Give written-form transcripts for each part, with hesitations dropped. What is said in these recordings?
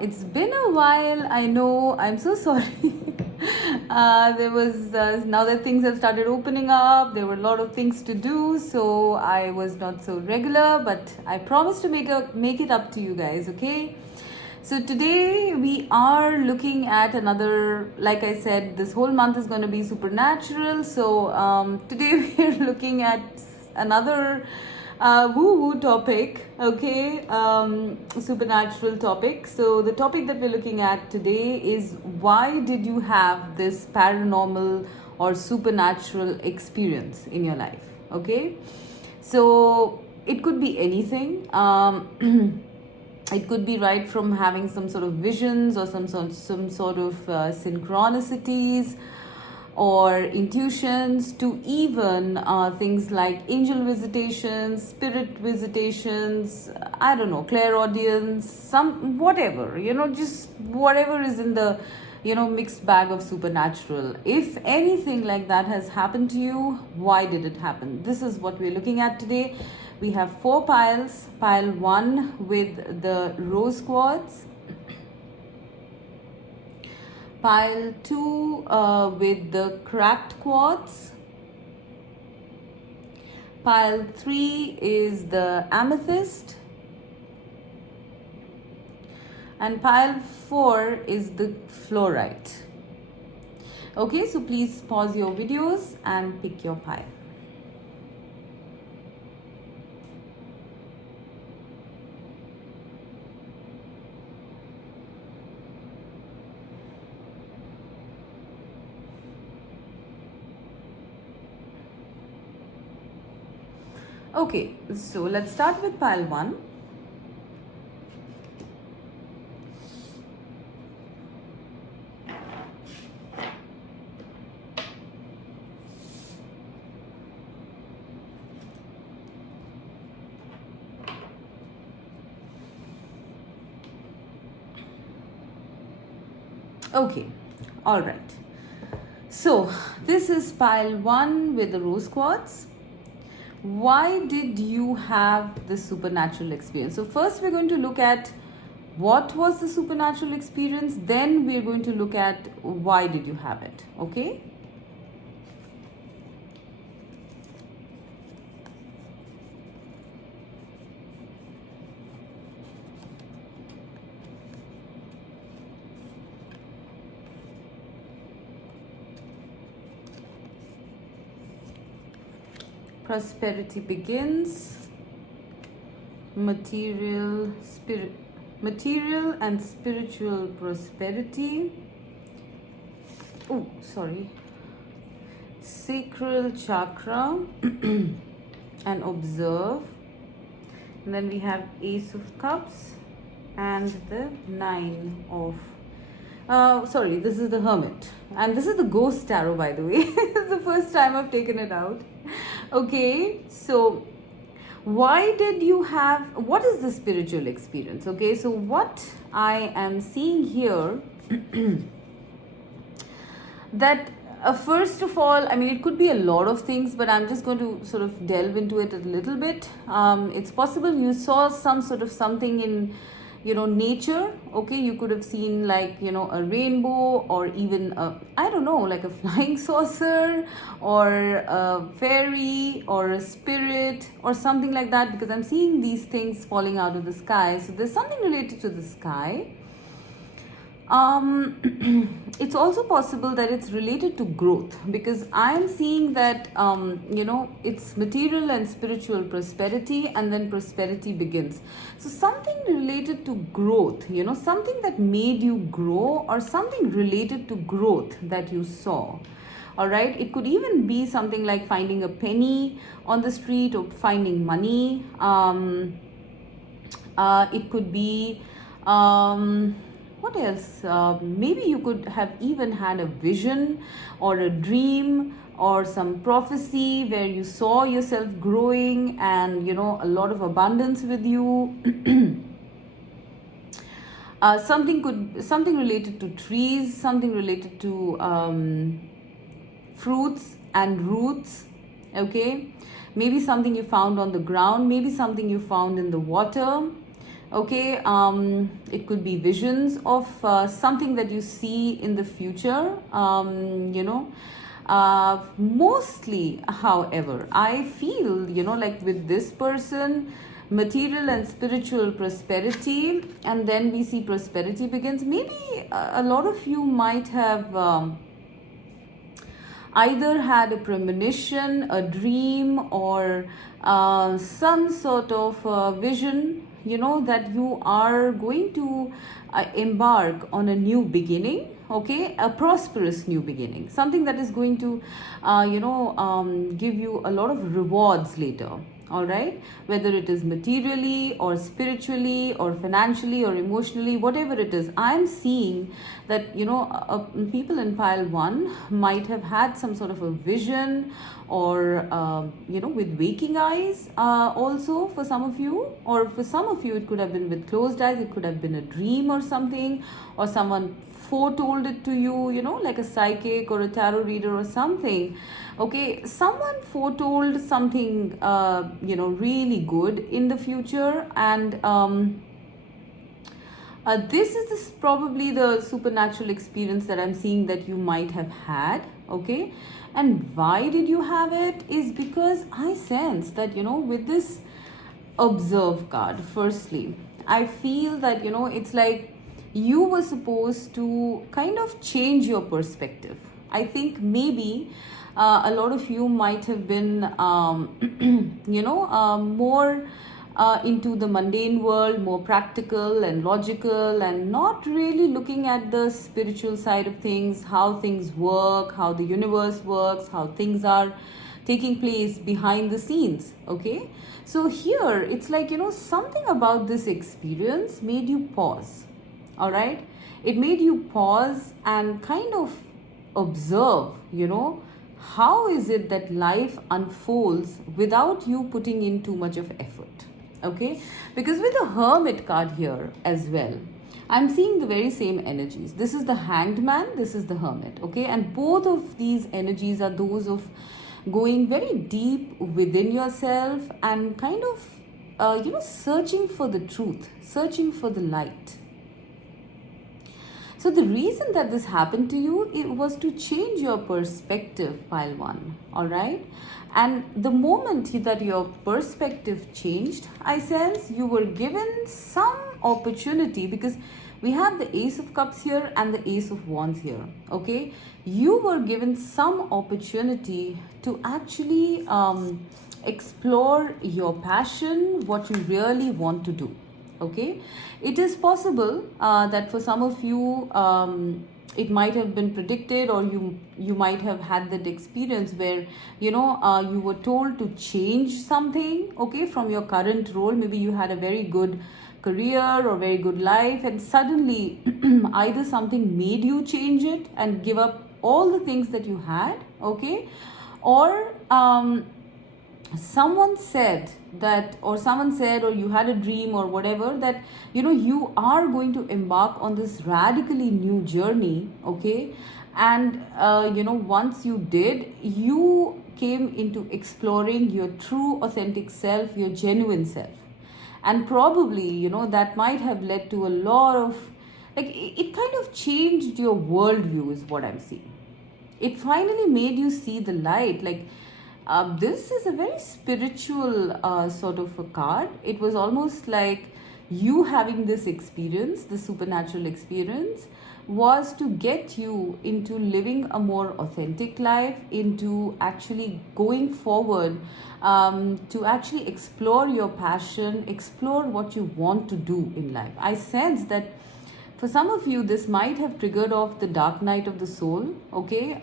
It's been a while. I know. I'm so sorry. There was now that things have started opening up, there were a lot of things to do, so I was not so regular. But I promise to make it up to you guys. Okay. So today we are looking at another. Like I said, this whole month is going to be supernatural. So today we are looking at another woo-woo topic, okay, supernatural topic. So the topic that we're looking at today is, why did you have this paranormal or supernatural experience in your life? Okay, so it could be anything. It could be right from having some sort of visions or some sort of synchronicities or intuitions, to even things like angel visitations, spirit visitations, I don't know, clairaudience, some whatever, just whatever is in the mixed bag of supernatural. If anything like that has happened to you, why did it happen? This is what we're looking at today. We have 4 piles. Pile 1 with the rose quartz, pile 2 with the cracked quartz, pile 3 is the amethyst, and pile 4 is the fluorite. Okay, so please pause your videos and pick your pile. Okay, so let's start with pile 1. Okay, all right. So this is pile 1 with the rose quartz. Why did you have the supernatural experience? So first we're going to look at what was the supernatural experience, then we're going to look at why did you have it. Okay, prosperity begins. Material and spiritual prosperity. Oh, sorry. Sacral chakra and observe. And then we have Ace of Cups and the 9 of sorry, this is the Hermit, and this is the Ghost Tarot, by the way. It's the first time I've taken it out. Okay, so why did you have, what is the spiritual experience? Okay, so what I am seeing here that first of all, I mean, it could be a lot of things, but I'm just going to sort of delve into it a little bit. It's possible you saw some sort of something in nature. Okay, you could have seen like a rainbow, or even I don't know, like a flying saucer, or a fairy, or a spirit, or something like that, because I'm seeing these things falling out of the sky. So there's something related to the sky. It's also possible that it's related to growth, because I'm seeing that it's material and spiritual prosperity, and then prosperity begins. So something related to growth, something that made you grow, or something related to growth that you saw. All right, it could even be something like finding a penny on the street, or finding money. It could be what else? Maybe you could have even had a vision, or a dream, or some prophecy where you saw yourself growing, and a lot of abundance with you. Something related to trees, something related to fruits and roots. Okay, maybe something you found on the ground, maybe something you found in the water. Okay, it could be visions of something that you see in the future. Mostly, however, I feel, like with this person, material and spiritual prosperity, and then we see prosperity begins. Maybe a lot of you might have either had a premonition, a dream, or some sort of vision, that you are going to embark on a new beginning, okay, a prosperous new beginning, something that is going to, give you a lot of rewards later. All right, whether it is materially or spiritually or financially or emotionally, whatever it is, I'm seeing that people in pile 1 might have had some sort of a vision, or with waking eyes, also for some of you, or for some of you it could have been with closed eyes, it could have been a dream or something, or someone foretold it to you, like a psychic or a tarot reader or something. Okay, someone foretold something, really good in the future, and this is probably the supernatural experience that I'm seeing that you might have had. Okay, and why did you have it is because I sense that, with this observe card, firstly, I feel that, it's like you were supposed to kind of change your perspective. I think maybe a lot of you might have been, more into the mundane world, more practical and logical, and not really looking at the spiritual side of things, how things work, how the universe works, how things are taking place behind the scenes. Okay, so here it's like, something about this experience made you pause. All right, it made you pause and kind of observe, how is it that life unfolds without you putting in too much of effort. Okay, because with the Hermit card here as well, I'm seeing the very same energies. This is the Hanged Man, this is the Hermit. Okay, and both of these energies are those of going very deep within yourself and kind of searching for the truth, searching for the light. So the reason that this happened to you, it was to change your perspective, pile 1. All right, and the moment that your perspective changed, I sense you were given some opportunity, because we have the Ace of Cups here and the Ace of Wands here. Okay, you were given some opportunity to actually explore your passion, what you really want to do. Okay, it is possible that for some of you it might have been predicted, or you might have had that experience where you were told to change something, okay, from your current role. Maybe you had a very good career or very good life, and suddenly either something made you change it and give up all the things that you had, okay, or someone said, or you had a dream or whatever, that you are going to embark on this radically new journey. Okay, and once you did, you came into exploring your true authentic self, your genuine self, and probably that might have led to a lot of, like, it kind of changed your worldview is what I'm seeing. It finally made you see the light. Like, this is a very spiritual sort of a card. It was almost like you having this experience, the supernatural experience, was to get you into living a more authentic life, into actually going forward, to actually explore your passion, explore what you want to do in life. I sense that for some of you, this might have triggered off the dark night of the soul, okay,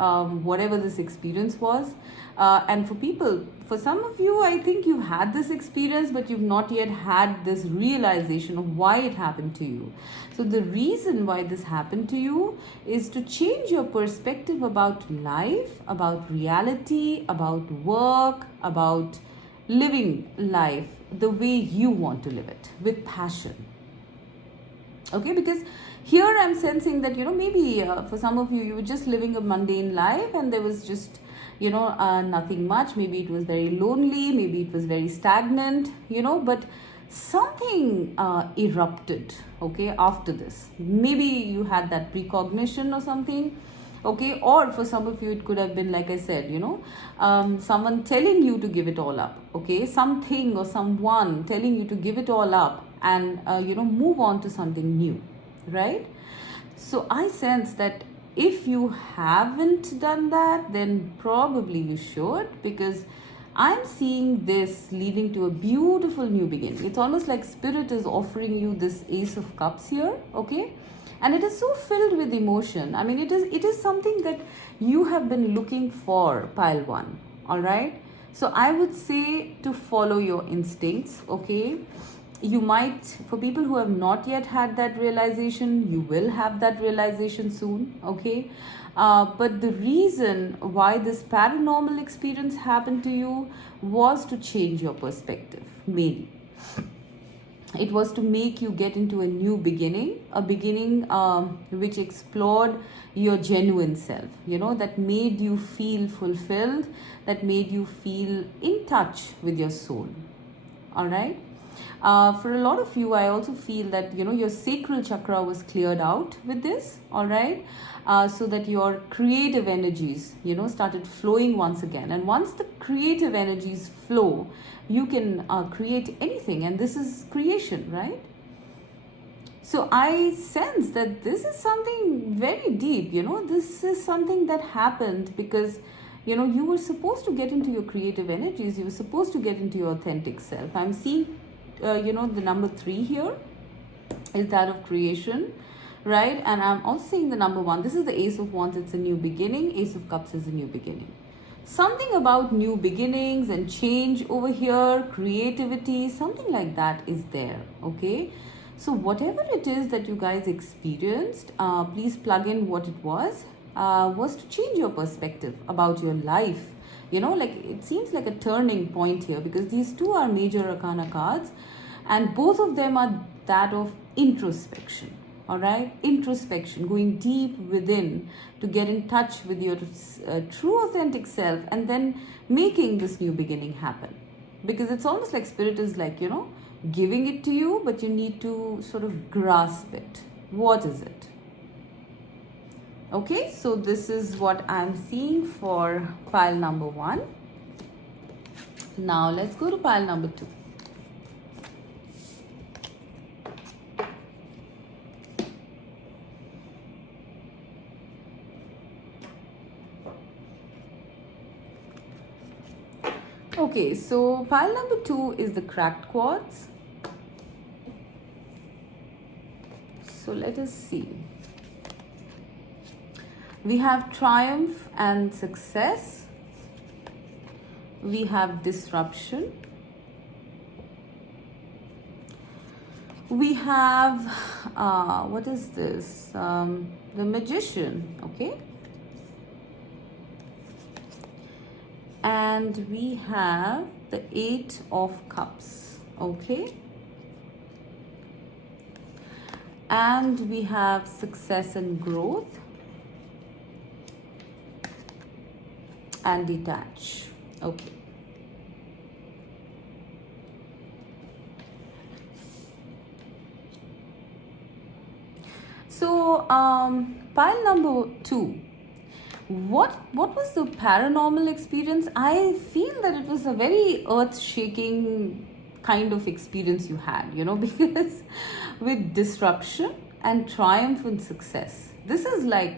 whatever this experience was. And for some of you, I think you've had this experience, but you've not yet had this realization of why it happened to you. So the reason why this happened to you is to change your perspective about life, about reality, about work, about living life the way you want to live it, with passion. Okay, because here I'm sensing that, maybe for some of you, you were just living a mundane life and there was just, nothing much. Maybe it was very lonely, maybe it was very stagnant, but something erupted, okay, after this. Maybe you had that precognition or something, okay, or for some of you it could have been, like I said, someone telling you to give it all up, okay, something or someone telling you to give it all up and move on to something new, right? So I sense that if you haven't done that, then probably you should, because I'm seeing this leading to a beautiful new beginning. It's almost like Spirit is offering you this Ace of Cups here, okay? And it is so filled with emotion. I mean, it is something that you have been looking for, pile one, all right? So I would say to follow your instincts, okay? You might, for people who have not yet had that realization, you will have that realization soon, okay? But the reason why this paranormal experience happened to you was to change your perspective, mainly. It was to make you get into a new beginning, a beginning which explored your genuine self, that made you feel fulfilled, that made you feel in touch with your soul, all right? For a lot of you, I also feel that, your sacral chakra was cleared out with this, all right? So that your creative energies, started flowing once again. And once the creative energies flow, you can create anything. And this is creation, right? So I sense that this is something very deep, this is something that happened because, you were supposed to get into your creative energies. You were supposed to get into your authentic self. I'm seeing the number 3 here is that of creation, right? And I'm also seeing the number 1. This is the Ace of Wands. It's a new beginning. Ace of Cups is a new beginning. Something about new beginnings and change over here, creativity, something like that is there, okay? So whatever it is that you guys experienced, please plug in what it was to change your perspective about your life. It seems like a turning point here, because these two are major arcana cards and both of them are that of introspection, all right? Introspection, going deep within to get in touch with your true authentic self and then making this new beginning happen. Because it's almost like Spirit is like, giving it to you, but you need to sort of grasp it. What is it? Okay, so this is what I'm seeing for pile number 1. Now let's go to pile number 2. Okay, so pile number 2 is the cracked quartz. So let us see. We have triumph and success. We have disruption. We have, what is this? The magician, okay? And we have the 8 of cups, okay? And we have success and growth. And detach, okay. So pile number 2, what was the paranormal experience? I feel that it was a very earth-shaking kind of experience you had, because with disruption and triumph and success, this is like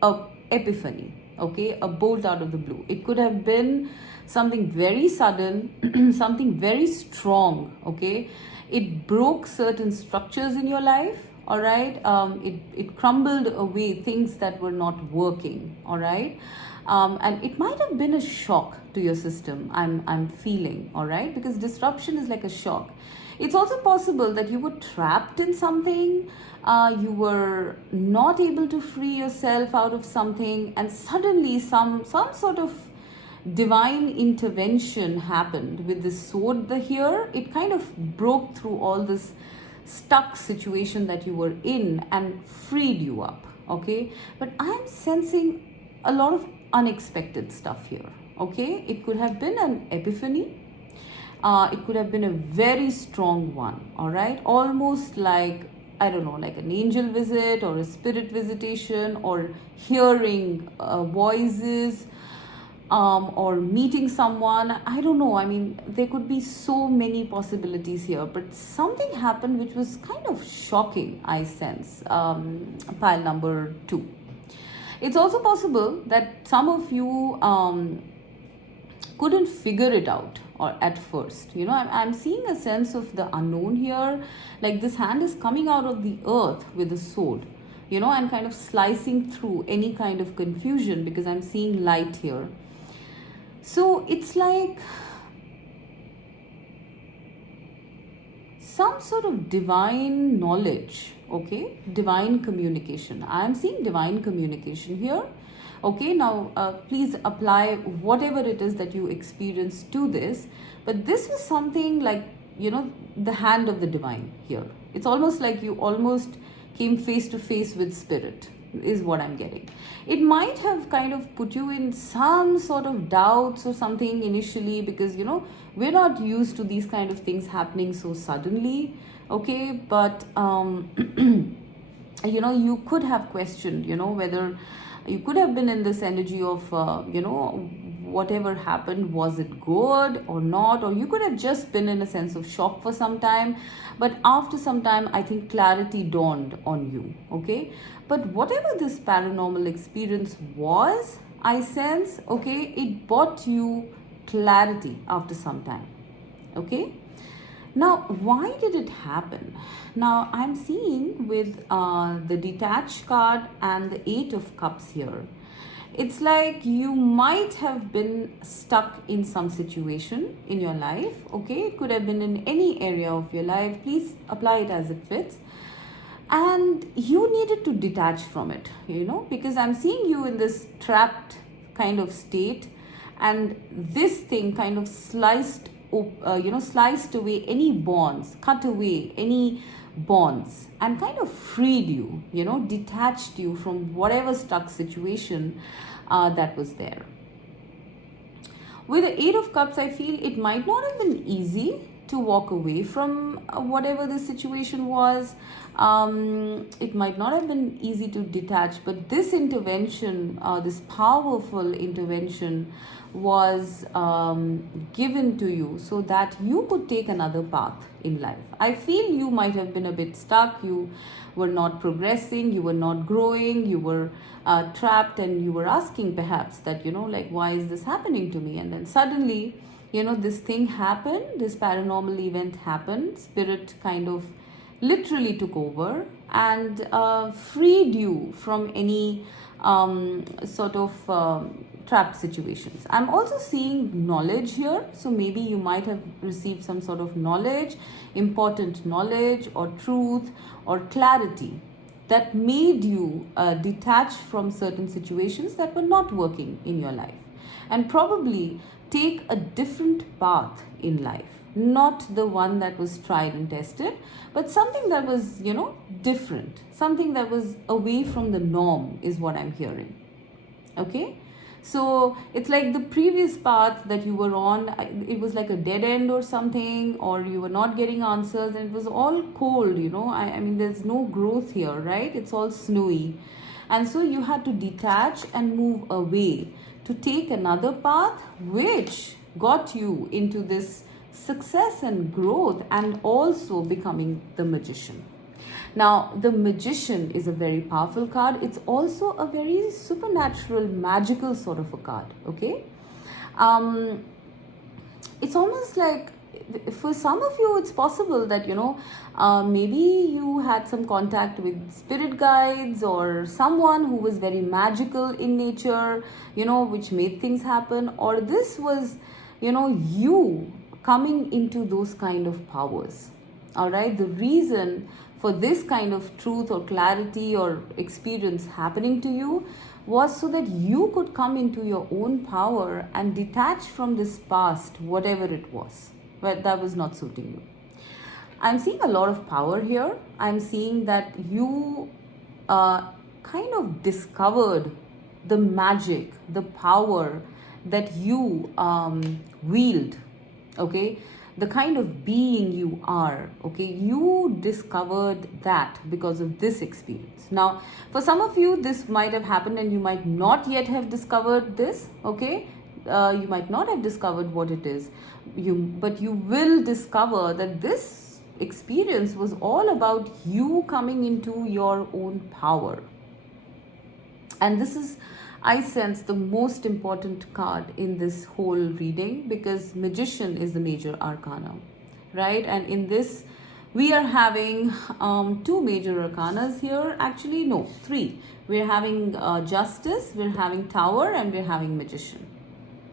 a epiphany, okay, a bolt out of the blue. It could have been something very sudden, something very strong, okay. It broke certain structures in your life, all right. It crumbled away things that were not working, all right. And it might have been a shock to your system, I'm feeling, all right, because disruption is like a shock. It's also possible that you were trapped in something, you were not able to free yourself out of something, and suddenly some sort of divine intervention happened with this sword here. It kind of broke through all this stuck situation that you were in and freed you up, okay? But I'm sensing a lot of unexpected stuff here, okay? It could have been an epiphany. It could have been a very strong one, all right? Almost like, I don't know, like an angel visit or a spirit visitation, or hearing voices, or meeting someone. I don't know. I mean, there could be so many possibilities here, but something happened which was kind of shocking, I sense. Pile number 2. It's also possible that some of you couldn't figure it out or at first. I'm seeing a sense of the unknown here. Like this hand is coming out of the earth with a sword, and kind of slicing through any kind of confusion, because I'm seeing light here. So it's like some sort of divine knowledge, okay? Divine communication. I'm seeing divine communication here. Okay, now please apply whatever it is that you experience to this. But this was something like, the hand of the divine here. It's almost like you almost came face to face with spirit, is what I'm getting. It might have kind of put you in some sort of doubts or something initially, because, we're not used to these kind of things happening so suddenly, okay? But, you could have questioned, whether you could have been in this energy of, whatever happened, was it good or not? Or you could have just been in a sense of shock for some time. But after some time, I think clarity dawned on you, okay? But whatever this paranormal experience was, I sense, okay, it brought you clarity after some time, okay? Now, why did it happen? Now, I'm seeing with the detached card and the 8 of Cups here, it's like you might have been stuck in some situation in your life, okay? It could have been in any area of your life. Please apply it as it fits. And you needed to detach from it, because I'm seeing you in this trapped kind of state, and this thing kind of sliced away any bonds, cut away any bonds, and kind of freed you, detached you from whatever stuck situation that was there. With the 8 of Cups, I feel it might not have been easy to walk away from whatever the situation was. It might not have been easy to detach, but this intervention, this powerful intervention, was given to you so that you could take another path in life. I feel you might have been a bit stuck. You were not progressing, you were not growing, you were trapped, and you were asking perhaps that, like, why is this happening to me? And then suddenly, this thing happened, this paranormal event happened. Spirit kind of literally took over and freed you from any sort of trapped situations. I'm also seeing knowledge here. So maybe you might have received some sort of knowledge, important knowledge or truth or clarity that made you detach from certain situations that were not working in your life, and probably take a different path in life. Not the one that was tried and tested, but something that was, different. Something that was away from the norm is what I'm hearing. Okay? So it's like the previous path that you were on, it was like a dead end or something, or you were not getting answers, and it was all cold, I mean, there's no growth here, right? It's all snowy. And so you had to detach and move away to take another path, which got you into this success and growth, and also becoming the magician. Now, the magician is a very powerful card. It's also a very supernatural, magical sort of a card, okay? It's almost like, for some of you, it's possible that, maybe you had some contact with spirit guides or someone who was very magical in nature, which made things happen. Or this was, you coming into those kind of powers, all right? The reason for this kind of truth or clarity or experience happening to you was so that you could come into your own power and detach from this past, whatever it was, but that was not suiting you. I'm seeing a lot of power here. I'm seeing that you kind of discovered the magic, the power that you wield, okay? the kind of being you are, okay, you discovered that because of this experience. Now, for some of you, this might have happened and you might not yet have discovered this, okay? You might not have discovered what it is, but you will discover that this experience was all about you coming into your own power. And this is, I sense, the most important card in this whole reading, because Magician is the major arcana, right? And in this, we are having two major arcanas here. Actually, no, three. We're having Justice, we're having Tower, and we're having Magician,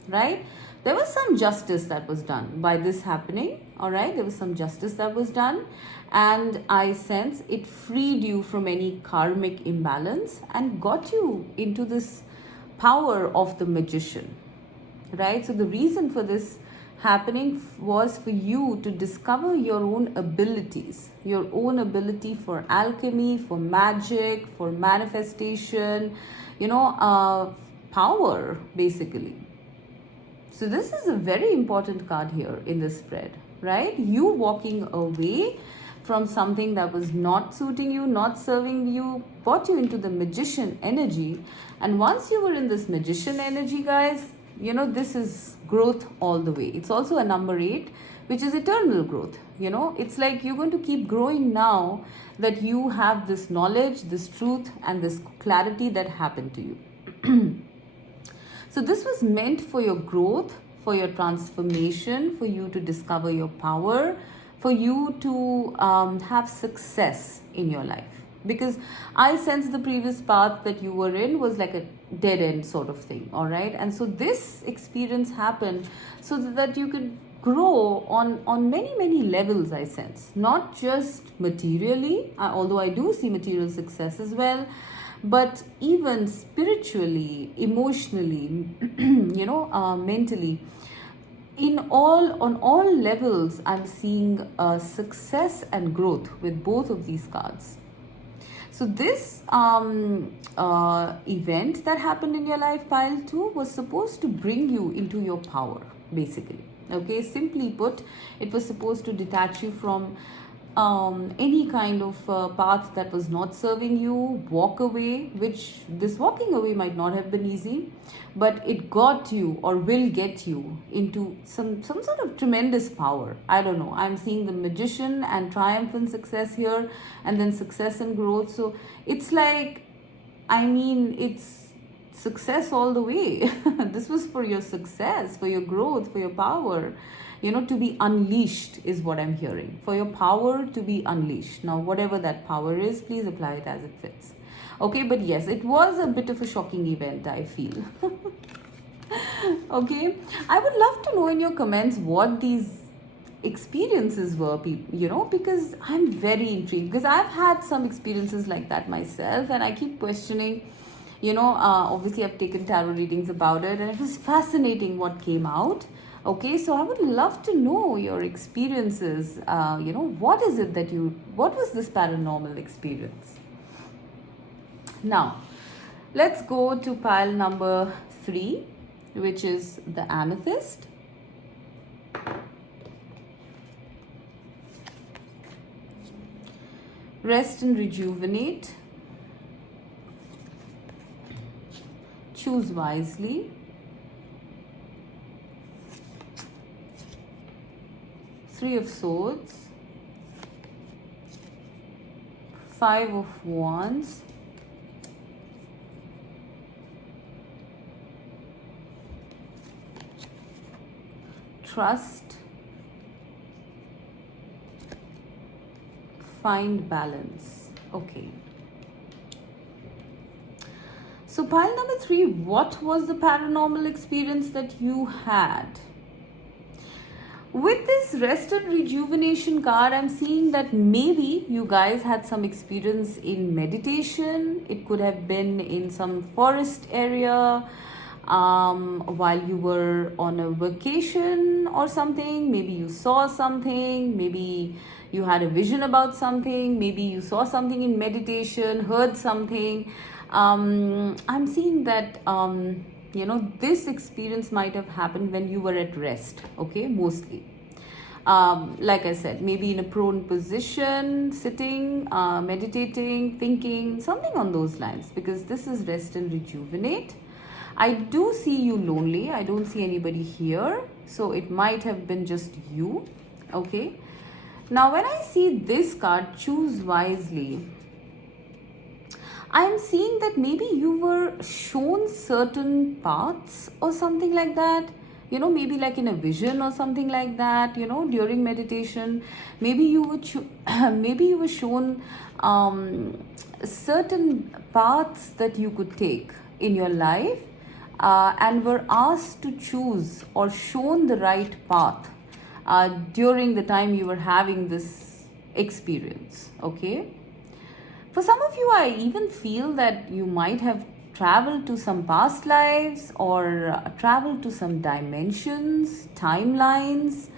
right? There was some justice that was done by this happening, all right? There was some justice that was done, and I sense it freed you from any karmic imbalance and got you into this power of the Magician, right? So the reason for this happening was for you to discover your own abilities, your own ability for alchemy, for magic, for manifestation, power, basically. So this is a very important card here in this spread, right? You walking away from something that was not suiting you, not serving you, brought you into the Magician energy. And once you were in this Magician energy, guys, this is growth all the way. It's also a number 8, which is eternal growth. It's like you're going to keep growing now that you have this knowledge, this truth, and this clarity that happened to you. So this was meant for your growth, for your transformation, for you to discover your power, for you to have success in your life. Because I sense the previous path that you were in was like a dead end sort of thing, all right? And so this experience happened so that you could grow on many, many levels, I sense. Not just materially, although I do see material success as well, but even spiritually, emotionally, mentally. On all levels, I'm seeing success and growth with both of these cards. So this event that happened in your life, pile 2, was supposed to bring you into your power, basically. Okay, simply put, it was supposed to detach you from any kind of path that was not serving you, walk away, which this walking away might not have been easy, but it got you or will get you into some sort of tremendous power. I don't know. I'm seeing the Magician and triumphant success here, and then success and growth. So it's like, it's success all the way. This was for your success, for your growth, for your power. To be unleashed is what I'm hearing. For your power to be unleashed. Now, whatever that power is, please apply it as it fits. Okay, but yes, it was a bit of a shocking event, I feel. Okay, I would love to know in your comments what these experiences were, because I'm very intrigued, because I've had some experiences like that myself, and I keep questioning. Obviously I've taken tarot readings about it, and it was fascinating what came out. Okay, so I would love to know your experiences. What was this paranormal experience? Now, let's go to pile number 3, which is the Amethyst. Rest and rejuvenate. Choose wisely. Three of Swords, 5 of Wands, trust, find balance. Okay. So pile number 3, what was the paranormal experience that you had? With this rest and rejuvenation card, I'm seeing that maybe you guys had some experience in meditation. It could have been in some forest area while you were on a vacation or something. Maybe you saw something. Maybe you had a vision about something. Maybe you saw something in meditation, heard something. I'm seeing that this experience might have happened when you were at rest, okay, mostly. Like I said, maybe in a prone position, sitting, meditating, thinking, something on those lines, because this is rest and rejuvenate. I do see you lonely. I don't see anybody here. So it might have been just you. Okay. Now, when I see this card, choose wisely, I'm seeing that maybe you were shown certain paths or something like that. Maybe like in a vision or something like that. During meditation, maybe you were maybe you were shown certain paths that you could take in your life, and were asked to choose or shown the right path during the time you were having this experience. Okay. For some of you, I even feel that you might have traveled to some past lives, or traveled to some dimensions, timelines,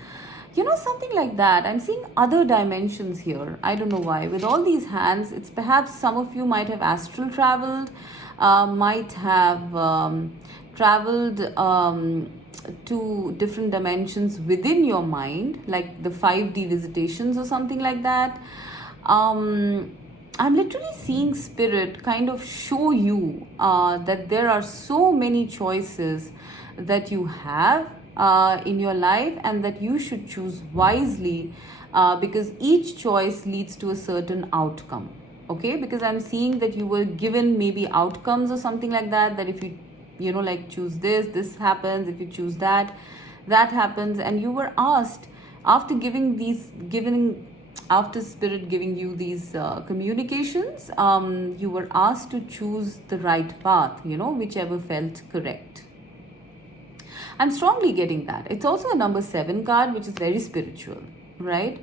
something like that. I'm seeing other dimensions here. I don't know why. With all these hands, it's perhaps some of you might have astral traveled, might have traveled to different dimensions within your mind, like the 5D visitations or something like that. I'm literally seeing spirit kind of show you that there are so many choices that you have in your life, and that you should choose wisely, because each choice leads to a certain outcome. Okay, because I'm seeing that you were given maybe outcomes or something like that, that if you like choose this happens, if you choose that happens. And you were asked, after after spirit giving you these communications, you were asked to choose the right path, whichever felt correct. I'm strongly getting that. It's also a number 7 card, which is very spiritual, right?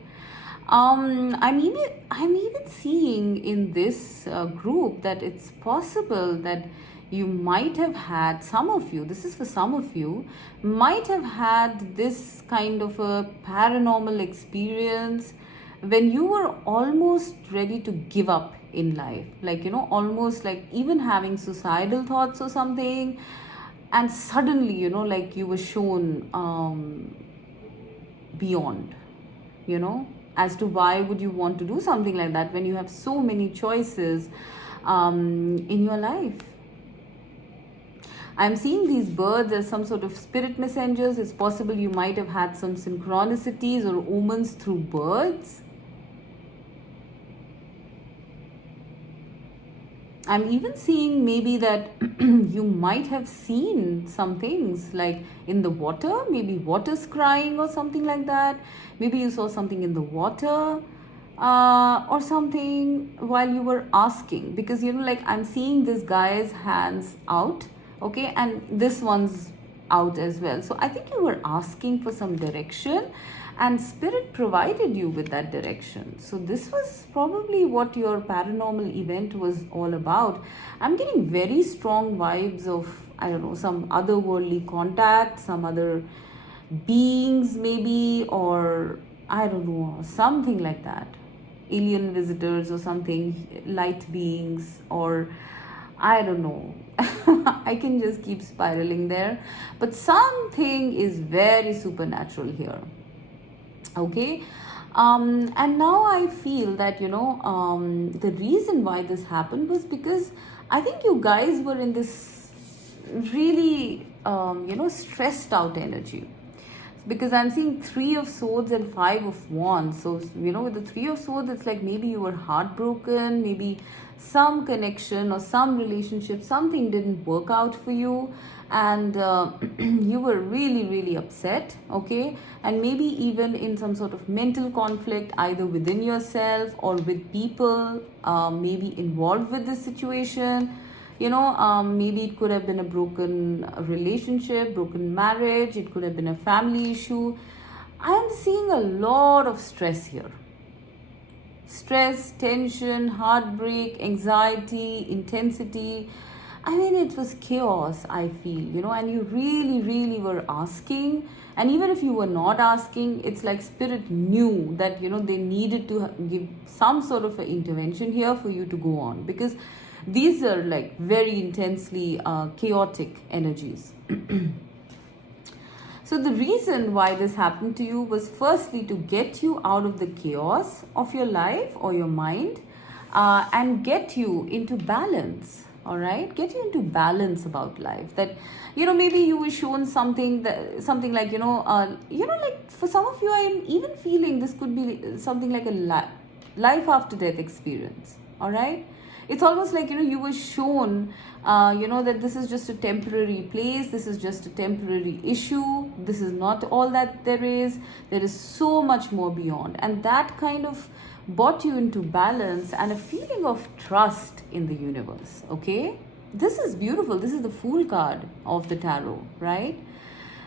I'm even seeing in this group that it's possible that you might have had, some of you, this is for some of you, might have had this kind of a paranormal experience when you were almost ready to give up in life, like almost like even having suicidal thoughts or something, and suddenly like you were shown beyond, as to why would you want to do something like that when you have so many choices in your life. I'm seeing these birds as some sort of spirit messengers. It's possible you might have had some synchronicities or omens through birds. I'm even seeing maybe that you might have seen some things like in the water, maybe water's crying or something like that. Maybe you saw something in the water or something while you were asking, because like I'm seeing this guy's hands out, okay, and this one's out as well. So I think you were asking for some direction, and spirit provided you with that direction. So this was probably what your paranormal event was all about. I'm getting very strong vibes of, I don't know, some otherworldly contact, some other beings maybe, or I don't know, something like that. Alien visitors or something, light beings, or I don't know. I can just keep spiraling there. But something is very supernatural here. Okay. And now I feel that, the reason why this happened was because I think you guys were in this really, stressed out energy. Because I'm seeing 3 of Swords and 5 of Wands. So, with the 3 of Swords, it's like maybe you were heartbroken, maybe some connection or some relationship, something didn't work out for you, and you were really, really upset, okay? And maybe even in some sort of mental conflict, either within yourself or with people maybe involved with this situation. Maybe it could have been a broken relationship, broken marriage. It could have been a family issue. I'm seeing a lot of stress here. Stress, tension, heartbreak, anxiety, intensity. I mean, it was chaos, I feel, and you really, really were asking. And even if you were not asking, it's like spirit knew that, they needed to give some sort of an intervention here for you to go on. Because these are like very intensely chaotic energies. So So the reason why this happened to you was firstly to get you out of the chaos of your life or your mind, and get you into balance. All right, get you into balance about life. That, maybe you were shown something like, like for some of you, I am even feeling this could be something like a life after death experience. All right, it's almost like, you were shown, that this is just a temporary place, this is just a temporary issue, this is not all that there is so much more beyond. And that kind of brought you into balance and a feeling of trust in the universe. Okay, this is beautiful. This is the Fool card of the tarot, right?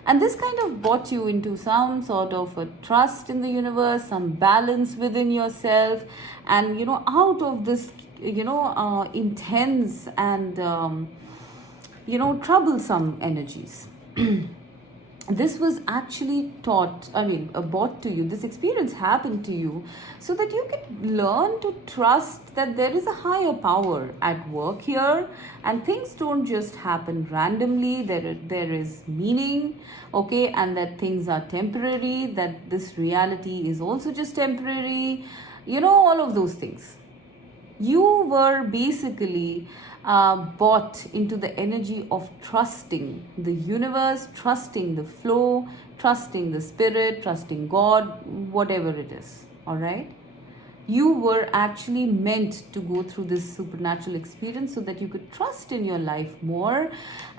And this kind of brought you into some sort of a trust in the universe, some balance within yourself, and out of this intense and troublesome energies. This was actually brought to you. This experience happened to you so that you could learn to trust that there is a higher power at work here, and things don't just happen randomly. There is meaning, okay, and that things are temporary, that this reality is also just temporary, all of those things. You were basically bought into the energy of trusting the universe, trusting the flow, trusting the spirit, trusting God, whatever it is. All right, you were actually meant to go through this supernatural experience so that you could trust in your life more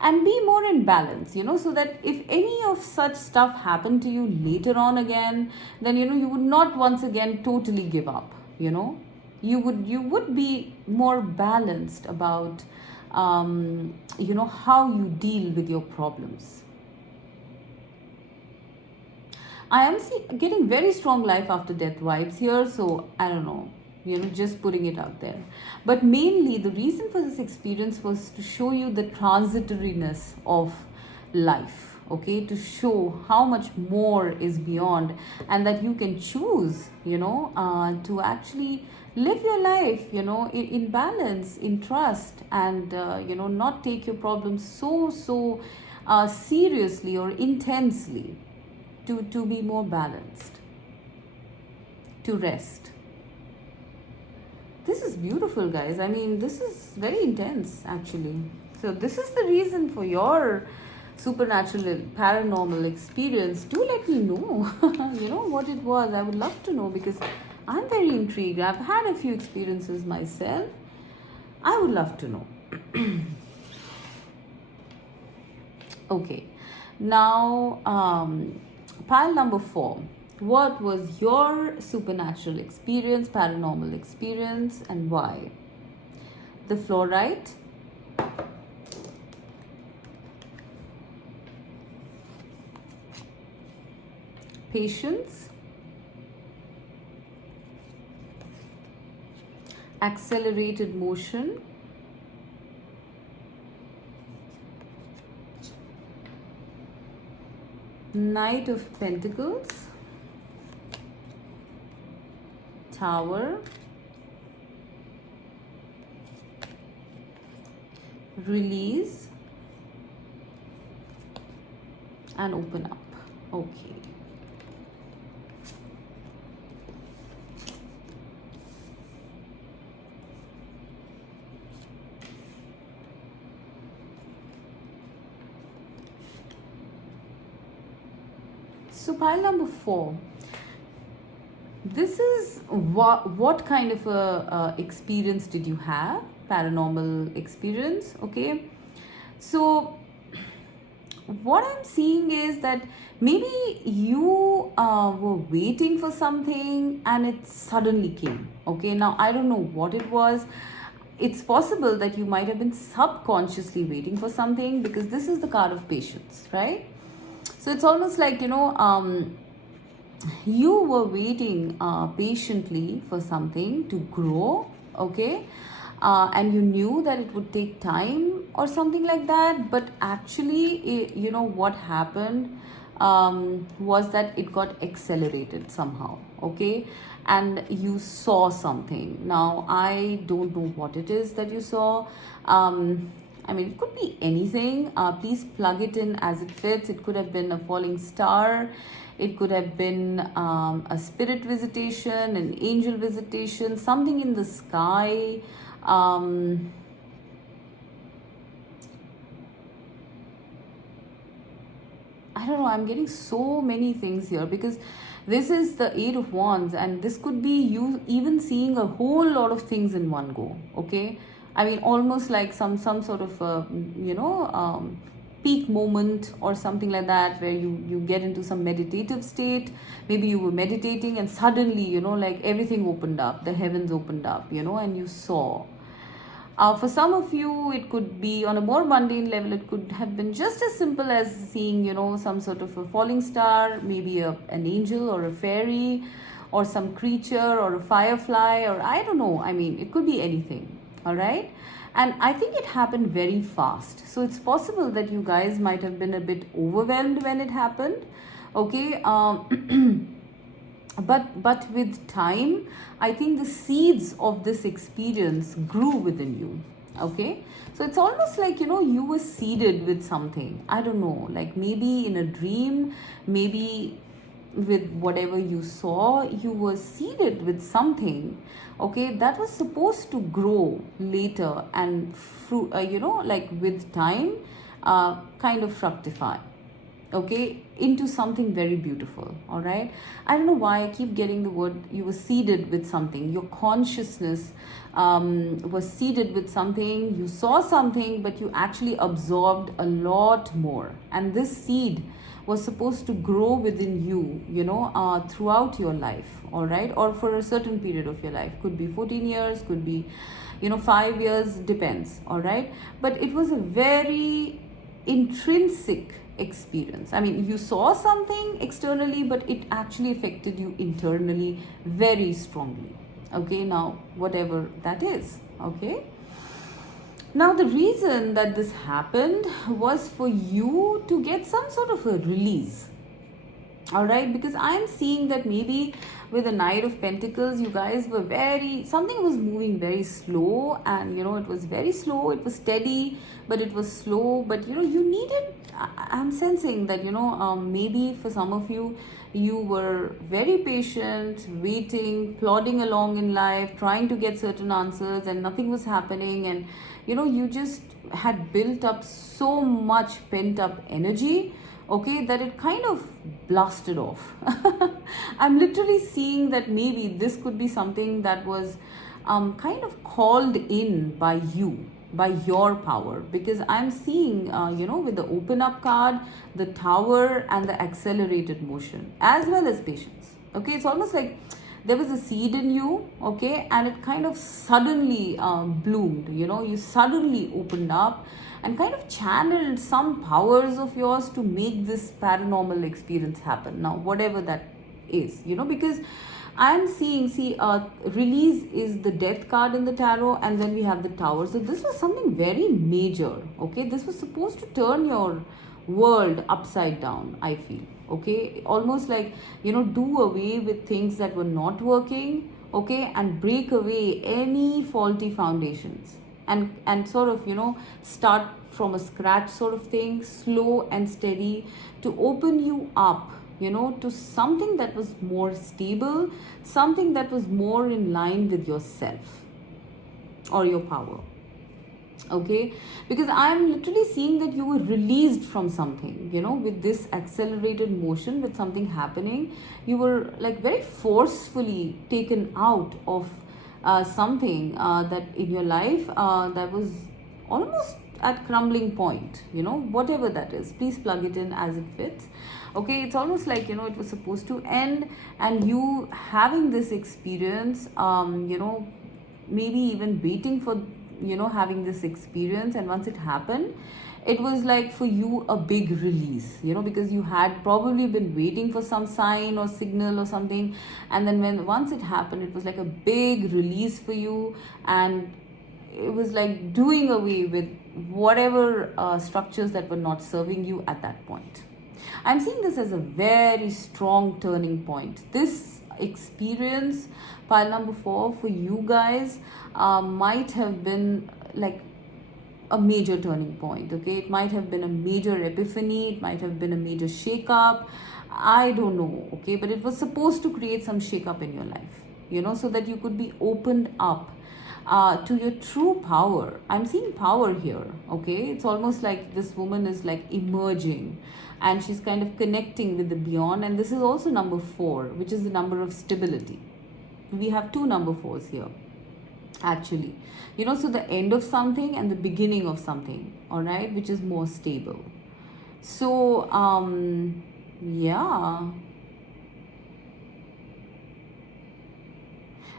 and be more in balance, so that if any of such stuff happened to you later on again, then you would not once again totally give up. You would be more balanced about how you deal with your problems. I am getting very strong life after death vibes here, so I don't know, just putting it out there. But mainly the reason for this experience was to show you the transitoriness of life, okay, to show how much more is beyond, and that you can choose, to actually live your life, in balance, in trust, and, not take your problems so seriously or intensely, to be more balanced, to rest. This is beautiful, guys. I mean, this is very intense, actually. So this is the reason for your supernatural, paranormal experience. Do let me know, what it was. I would love to know, because I'm very intrigued. I've had a few experiences myself. I would love to know. Okay, now pile number 4. What was your supernatural experience, paranormal experience, and why? The Fluorite, patience, accelerated motion, Knight of Pentacles, Tower, release, and open up. Okay. So pile number 4. This is what kind of a experience did you have? Paranormal experience, okay? So what I'm seeing is that maybe you were waiting for something and it suddenly came, okay? Now, I don't know what it was. It's possible that you might have been subconsciously waiting for something, because this is the card of patience, right? So it's almost like, you were waiting patiently for something to grow, okay? And you knew that it would take time or something like that. But actually, what happened was that it got accelerated somehow, okay? And you saw something. Now, I don't know what it is that you saw. I mean, it could be anything. Please plug it in as it fits. It could have been a falling star. It could have been a spirit visitation, an angel visitation, something in the sky. I don't know, I'm getting so many things here because this is the Eight of Wands, and this could be you even seeing a whole lot of things in one go. Okay, I mean, almost like some sort of peak moment or something like that, where you get into some meditative state. Maybe you were meditating and suddenly, like everything opened up, the heavens opened up, and you saw. For some of you, it could be on a more mundane level. It could have been just as simple as seeing, some sort of a falling star, maybe an angel or a fairy, or some creature or a firefly, or I don't know. I mean, it could be anything. All right. And I think it happened very fast. So it's possible that you guys might have been a bit overwhelmed when it happened. Okay. But with time, I think the seeds of this experience grew within you. Okay, so it's almost like, you were seeded with something. I don't know, like maybe in a dream, maybe with whatever you saw, you were seeded with something, okay, that was supposed to grow later and fruit, like with time, kind of fructify, okay, into something very beautiful. All right, I don't know why I keep getting the word, you were seeded with something. Your consciousness was seeded with something. You saw something, but you actually absorbed a lot more, and this seed was supposed to grow within you, throughout your life. All right, or for a certain period of your life. Could be 14 years, could be 5 years, depends. All right, but it was a very intrinsic experience. I mean, you saw something externally, but it actually affected you internally very strongly. Okay, now whatever that is. Okay, now the reason that this happened was for you to get some sort of a release. All right, because I'm seeing that maybe with the Knight of Pentacles, you guys were something was moving very slow, and it was very slow. It was steady, but it was slow. But you needed, I'm sensing that maybe for some of you, you were very patient, waiting, plodding along in life, trying to get certain answers, and nothing was happening. And you just had built up so much pent up energy, okay, that it kind of blasted off. I'm literally seeing that maybe this could be something that was kind of called in by you, by your power, because I'm seeing, with the open up card, the Tower, and the accelerated motion, as well as patience. Okay, it's almost like there was a seed in you, okay, and it kind of suddenly bloomed. You suddenly opened up and kind of channeled some powers of yours to make this paranormal experience happen. Now, whatever that is, because I'm seeing, release is the Death card in the tarot, and then we have the Tower. So this was something very major, okay? This was supposed to turn your world upside down, I feel, okay? Almost like, do away with things that were not working, okay? And break away any faulty foundations. And sort of, start from a scratch sort of thing, slow and steady, to open you up, to something that was more stable, something that was more in line with yourself or your power. Okay, because I'm literally seeing that you were released from something, with this accelerated motion, with something happening. You were like very forcefully taken out of something that in your life that was almost at crumbling point, whatever that is. Please plug it in as it fits. Okay, it's almost like, it was supposed to end, and you having this experience, maybe even waiting for, having this experience. And once it happened, it was like for you a big release, because you had probably been waiting for some sign or signal or something, and then once it happened, it was like a big release for you, and it was like doing away with whatever structures that were not serving you at that point. I'm seeing this as a very strong turning point. This experience, pile number 4, for you guys might have been like a major turning point. Okay, it might have been a major epiphany, it might have been a major shake up, I don't know. Okay, but it was supposed to create some shake up in your life, so that you could be opened up to your true power. I'm seeing power here. Okay, it's almost like this woman is like emerging, and she's kind of connecting with the beyond. And this is also number 4, which is the number of stability. We have 2 number 4s here, actually. So the end of something and the beginning of something, all right, which is more stable. So yeah,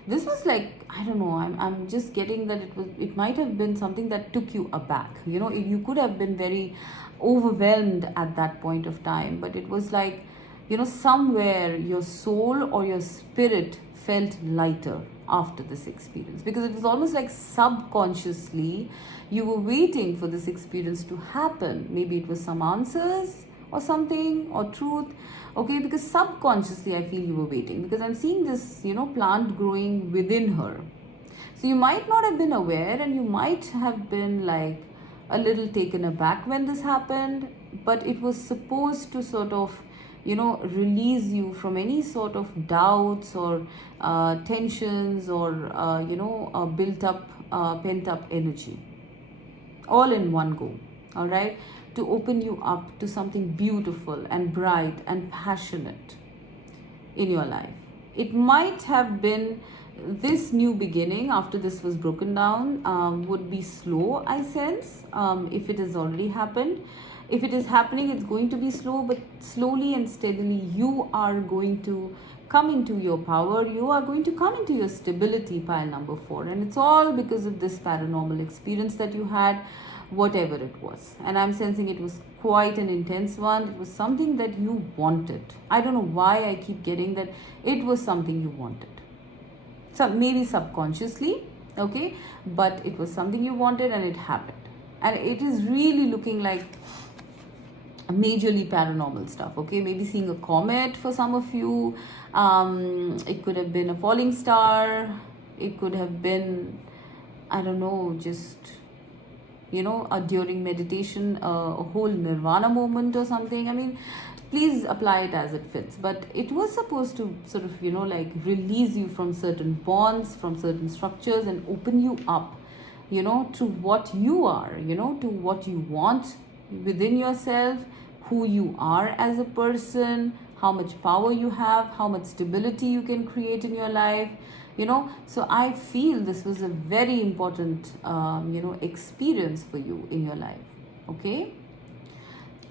this was like, I don't know, I'm just getting that it might have been something that took you aback. You could have been very overwhelmed at that point of time, but it was like, somewhere your soul or your spirit felt lighter after this experience, because it was almost like subconsciously you were waiting for this experience to happen. Maybe it was some answers or something, or truth. Okay, because subconsciously I feel you were waiting, because I'm seeing this plant growing within her. So you might not have been aware, and you might have been like a little taken aback when this happened, but it was supposed to sort of release you from any sort of doubts or tensions, or built up pent up energy, all in one go. All right, to open you up to something beautiful and bright and passionate in your life. It might have been this new beginning after this was broken down, would be slow, I sense, if it has already happened. If it is happening, it's going to be slow, but slowly and steadily you are going to come into your power. You are going to come into your stability, pile number 4. And it's all because of this paranormal experience that you had, whatever it was. And I'm sensing it was quite an intense one. It was something that you wanted. I don't know why I keep getting that it was something you wanted. So maybe subconsciously, okay, but it was something you wanted and it happened. And it is really looking like majorly paranormal stuff. Okay, maybe seeing a comet for some of you. It could have been a falling star. It could have been, I don't know, just during meditation, a whole nirvana moment or something. I mean, please apply it as it fits, but it was supposed to sort of like release you from certain bonds, from certain structures, and open you up to what you are, to what you want within yourself, who you are as a person, how much power you have, how much stability you can create in your life. So I feel this was a very important experience for you in your life. Okay,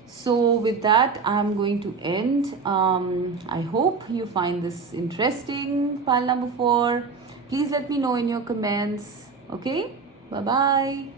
so with that I'm going to end. I hope you find this interesting, pile number 4. Please let me know in your comments. Okay, bye bye.